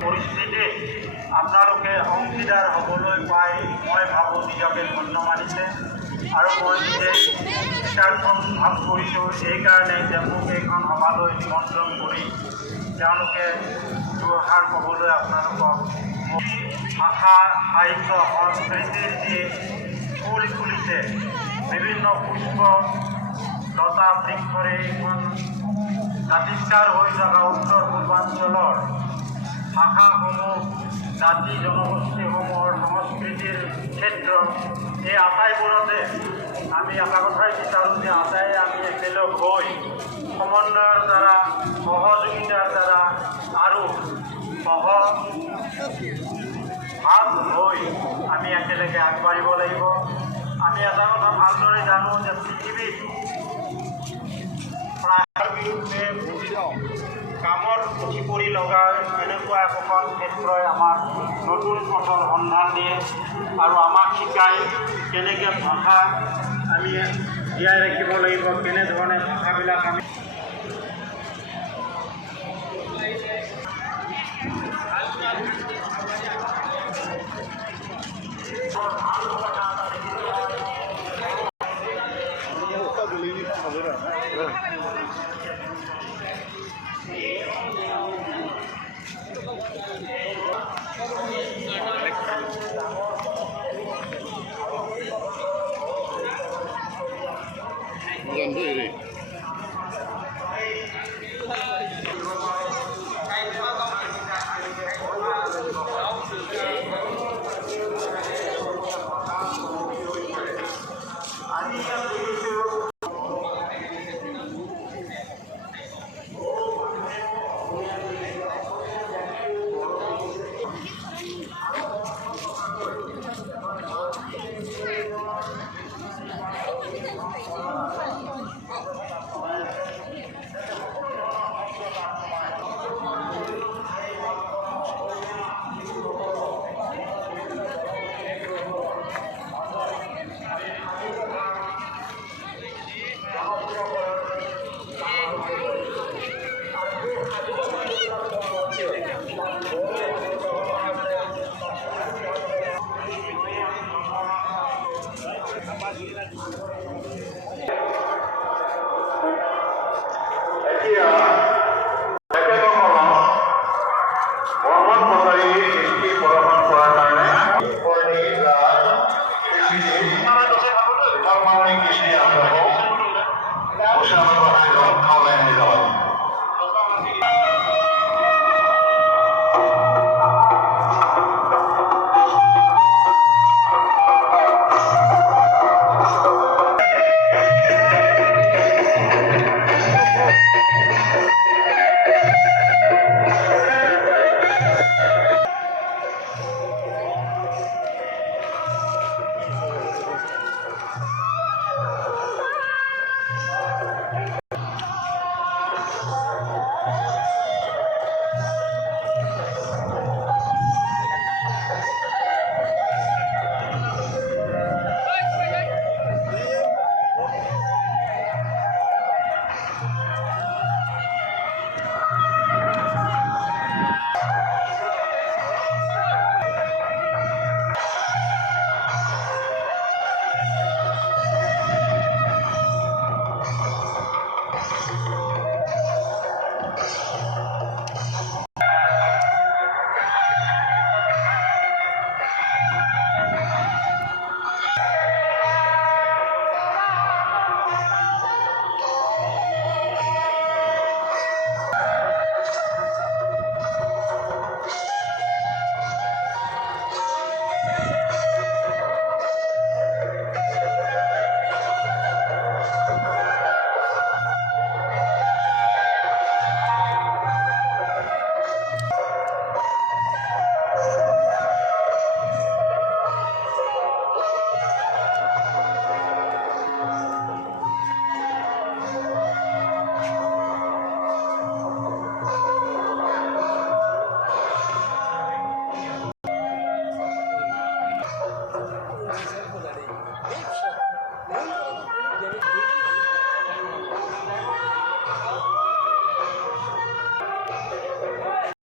পৰিস্থিতিত আপোনালোকে অংশীদাৰ হ'বলৈ পাই মই ভাবোঁ নিজকে ধন্য মানিছে আৰু মই নিজে কৃতাৰ্থ ভাৱ কৰিছোঁ। এইকাৰণে যে মোক এইখন সভালৈ নিমন্ত্ৰণ কৰি তেওঁলোকে দুআষাৰ ক'বলৈ আপোনালোকক ভাষা সাহিত্য সংস্কৃতিৰ যি ফুল ফুলিছে, বিভিন্ন পুষ্প লতা বৃক্ষৰে এইখন জাতিষ্কাৰ হৈ থকা উত্তৰ পূৰ্বাঞ্চলৰ ভাষাসমূহ, জাতি জনগোষ্ঠীসমূহৰ সংস্কৃতিৰ ক্ষেত্ৰত এই আটাইবোৰতে আমি এটা কথাই বিচাৰোঁ যে আটাই আমি একেলগ হৈ সমন্বয়ৰ দ্বাৰা, সহযোগিতাৰ দ্বাৰা আৰু ভাৱ হৈ আমি একেলগে আগবাঢ়িব লাগিব। আমি এটা কথা ভালদৰে জানো যে পৃথিৱীত প্ৰায়ৰ বিৰুদ্ধে কামৰ পুথি কৰি লগা এনেকুৱা একোখন ক্ষেত্ৰই আমাক নতুন পথৰ সন্ধান দিয়ে আৰু আমাক শিকায় কেনেকৈ ভাষা আমি জীয়াই ৰাখিব লাগিব, কেনেধৰণে ভাষাবিলাক আমি